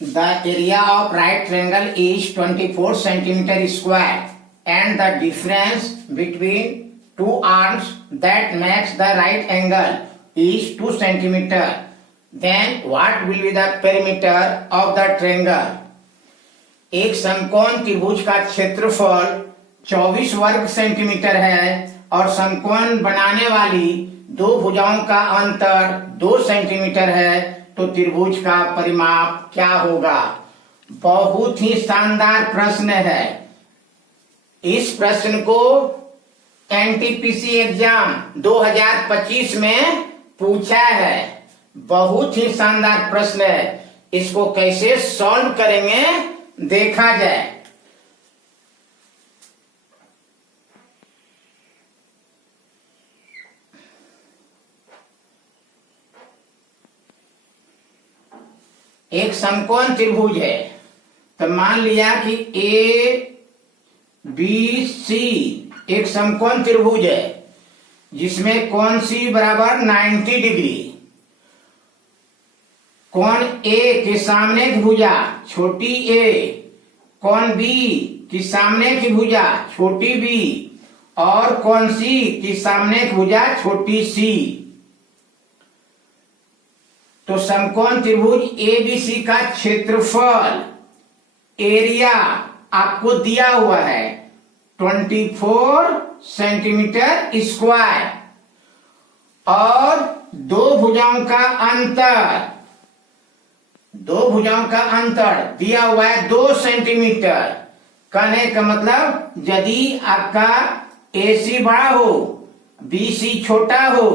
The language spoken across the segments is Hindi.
The area of right triangle is 24 centimeter square and the difference between two arms that makes the right angle is 2 centimeter. Then what will be the perimeter of the triangle? एक समकोण त्रिभुज का क्षेत्रफल 24 वर्ग सेंटीमीटर है और समकोण बनाने वाली दो भुजाओं का अंतर 2 सेंटीमीटर है, तो त्रिभुज का परिमाप क्या होगा? बहुत ही शानदार प्रश्न है। इस प्रश्न को एनटीपीसी एग्जाम 2025 में पूछा है। बहुत ही शानदार प्रश्न है। इसको कैसे सॉल्व करेंगे देखा जाए। एक समकोण त्रिभुज है, तो मान लिया कि ए बी सी एक समकोण त्रिभुज है जिसमें कोण सी बराबर 90 डिग्री। कोण ए के सामने की भुजा छोटी ए, कोण बी की सामने की भुजा छोटी बी और कोण सी की सामने की भुजा छोटी सी। तो समकोण त्रिभुज एबीसी का क्षेत्रफल एरिया आपको दिया हुआ है 24 सेंटीमीटर स्क्वायर और दो भुजाओं का अंतर दिया हुआ है 2 सेंटीमीटर। कहने का मतलब यदि आपका AC बड़ा हो BC छोटा हो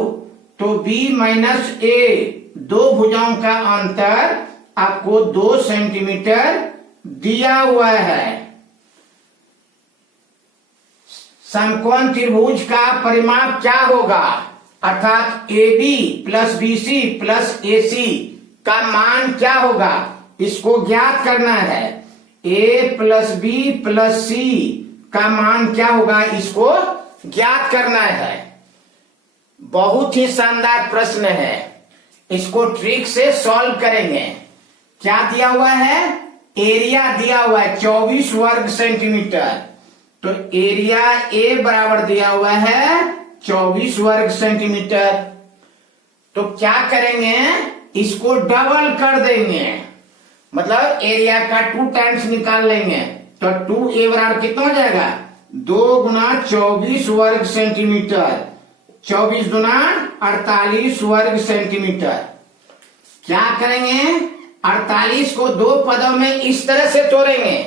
तो B माइनस A दो भुजाओं का अंतर आपको 2 सेंटीमीटर दिया हुआ है। समकोण त्रिभुज का परिमाप क्या होगा? अर्थात AB plus BC plus AC का मान क्या होगा? इसको ज्ञात करना है। A plus B plus C का मान क्या होगा? इसको ज्ञात करना है। बहुत ही शानदार प्रश्न है। इसको ट्रिक से सॉल्व करेंगे। क्या दिया हुआ है? एरिया दिया हुआ है 24 वर्ग सेंटीमीटर। तो एरिया ए बराबर दिया हुआ है 24 वर्ग सेंटीमीटर। तो क्या करेंगे? इसको डबल कर देंगे, मतलब एरिया का 2 टाइम्स निकाल लेंगे। तो 2a बराबर कितना हो जाएगा? 2 गुना 24 वर्ग सेंटीमीटर। 24 गुना 48 वर्ग सेंटीमीटर। क्या करेंगे? 48 को दो पदों में इस तरह से तोड़ेंगे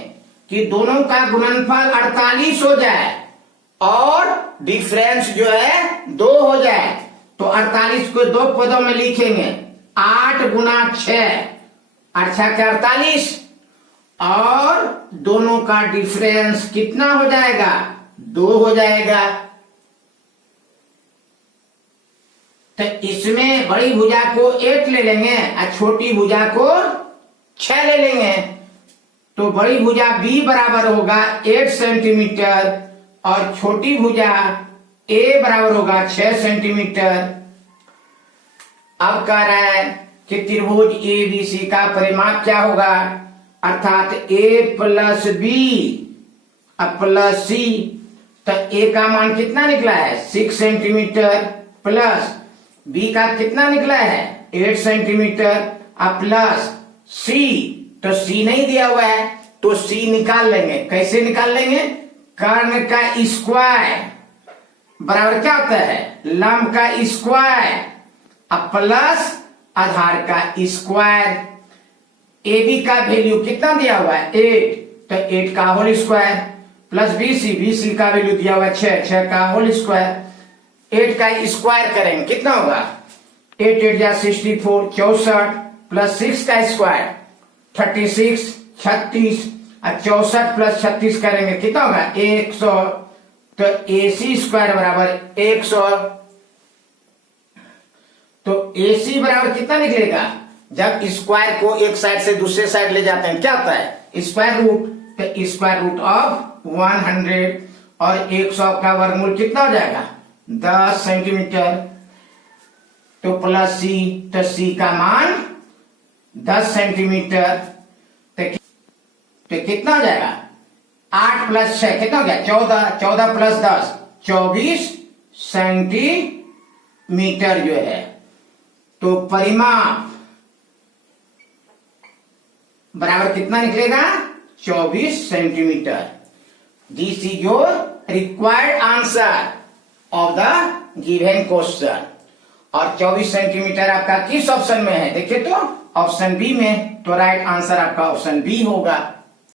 कि दोनों का गुणनफल 48 हो जाए और डिफरेंस जो है 2 हो जाए। तो 48 को दो पदों में लिखेंगे 8 गुना 6 अच्छा क्या 48 और दोनों का डिफरेंस कितना हो जाएगा? 2 हो जाएगा। तो इसमें बड़ी भुजा को 8 ले लेंगे और छोटी भुजा को 6 ले लेंगे। तो बड़ी भुजा B बराबर होगा 8 सेंटीमीटर और छोटी भुजा A बराबर होगा 6 सेंटीमीटर। अब कह रहा है कि त्रिभुज ABC का परिमाप क्या होगा? अर्थात A plus B plus C। तो A का मान कितना निकला है? 6 सेंटीमीटर प्लस B का कितना निकला है? 8 सेंटीमीटर प्लस C। तो C नहीं दिया हुआ है तो C निकाल लेंगे। कैसे निकाल लेंगे? कर्ण का स्क्वायर बराबर क्या होता है? लंब का स्क्वायर प्लस आधार का स्क्वायर। AB का वैल्यू कितना दिया हुआ है? 8। तो 8 का होल स्क्वायर प्लस BC का वैल्यू दिया हुआ है 6 का होल स्क्वायर। 8 का स्क्वायर करेंगे कितना होगा? 8 8 जा 64 64 प्लस 6 का स्क्वायर 36 36 और 64 प्लस 36 करेंगे कितना होगा? 100। तो AC स्क्वायर बराबर 100। तो AC बराबर कितना निकलेगा? जब स्क्वायर को एक साइड से दूसरे साइड ले जाते हैं क्या होता है? Square root. तो स्क्वायर रूट ऑफ 100 और 100 का वर्गमूल कितना हो जाएगा? 10 सेंटीमीटर। तो प्लस C, तो C का मान 10 सेंटीमीटर। तो कितना हो जाएगा? 8 + 6 कितना हो गया? 14। 14 + 10 24 सेंटीमीटर जो है। तो परिमाप बराबर कितना निकलेगा? 24 centimetre. This is your required answer of the given question. और 24 सेंटीमीटर आपका किस ऑप्शन में है? देखिए तो ऑप्शन बी में। तो राइट आंसर आपका ऑप्शन बी होगा।